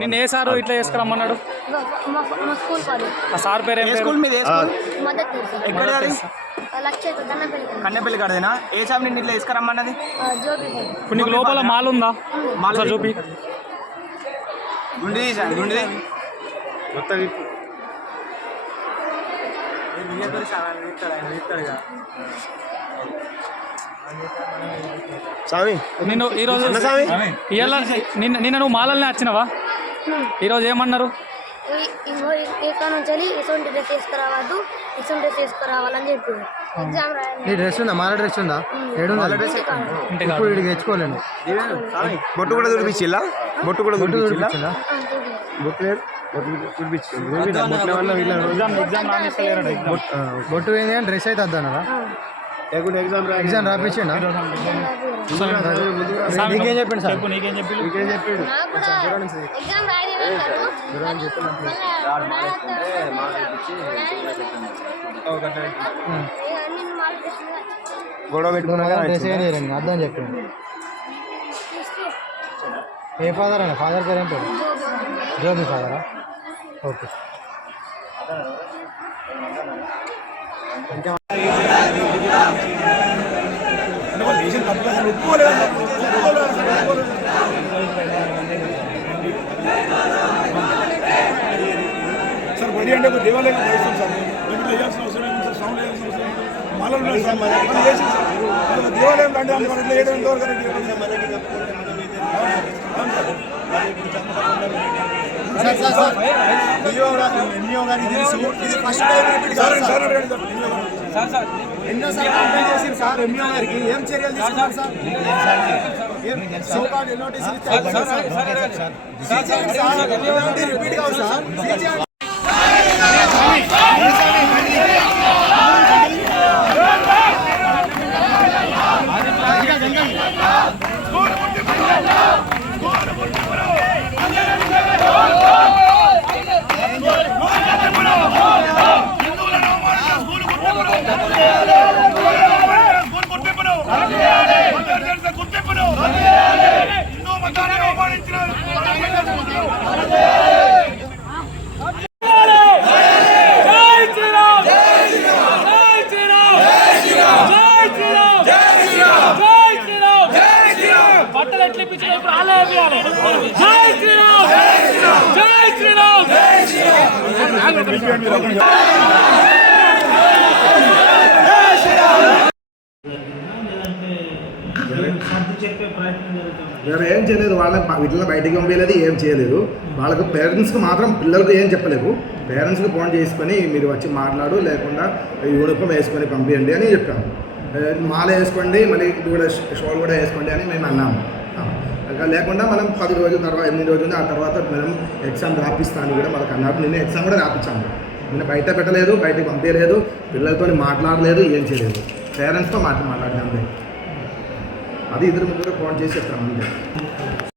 నిన్న ఏ సారు ఇట్లా చేసుకురమ్మన్నాడు? ఆ సార్ పేరు కన్నెపల్లి కాడేనా? ఏ సార్ నిన్ను ఇట్లా తీసుకురమ్మన్నది? ఇప్పుడు నీకు లోపల మాల ఉందా? మాల చూపి. గుండిది సార్, గుండిది స్వామి. నిన్ను ఈరోజు నిన్న నువ్వు మాలల్ని వచ్చినవా? ఈరోజు ఏమన్నారు? ఇక్కడ నుంచి ఇటువంటి డ్రెస్ వేసుకురావద్దు, ఇటువంటి డ్రెస్ వేసుకురావాలని చెప్పి ఎగ్జామ్ రాయాలి. డ్రెస్ ఉందా? మాల డ్రెస్ ఉందా? ఇప్పుడు వీడికి తెచ్చుకోలేను. బొట్టు కూడా చూపించిల్లా? బొట్టు కూడా చూపించిల్లా? బొట్టు ఏంది కానీ డ్రెస్ అయితే వద్దన్నారా? ఎగ్జామ్ రాపించండి. నీకేం చెప్పండి సార్? నీకేం చెప్పి గొడవ పెట్టుకున్నా అర్థం చెప్పండి. ఏ ఫాదర్ అయినా? ఫాదర్ పేరు ఏం పేరు? జోబీ ఫాదరా? ఓకే. సార్ బడి అంటే ఒక దేవాలయం చేస్తాం సార్. వీటిలో వేయాల్సిన అవసరం ఏమి సార్? సౌండ్ వేయాల్సిన అవసరం ఏమి? మాలలు ఉన్నాయి సార్, మనం చేసి సార్ దేవాలయం అంటే మనం ఇట్లా వేయడం ఎంతవరకు ఎన్నోసార్లు కంప్లైంట్ చేసి సార్ ఎంఈఓ గారికి ఏం చర్యలు తీసుకున్నారు సార్? రిపీట్ కావు సార్. వేరే ఏం చేయలేదు. వాళ్ళకి వీటిలో బయటికి పంపించలేదు, ఏం చేయలేదు. వాళ్ళకు పేరెంట్స్కి మాత్రం పిల్లలకు ఏం చెప్పలేదు. పేరెంట్స్కి ఫోన్ చేసుకొని మీరు వచ్చి మాట్లాడు, లేకుండా యూనిఫామ్ వేసుకొని పంపించండి అని చెప్పాము. మాల వేసుకోండి, మళ్ళీ కూడా షోల్ కూడా వేసుకోండి అని మేము అన్నాము. లేకుండా మనం 10 రోజుల తర్వాత 8 రోజులు ఆ తర్వాత మనం ఎగ్జామ్ రాపిస్తాను కూడా మనకు అన్నారు. నిన్న ఎగ్జామ్ కూడా రాపించాము. నిన్న బయట పెట్టలేదు, బయటకు పంపించలేదు, పిల్లలతో మాట్లాడలేదు, ఏం చేయలేదు. పేరెంట్స్తో మాట్లాడాను. అది 2-3 ఫోన్ చేసి చెప్తాను అంతే.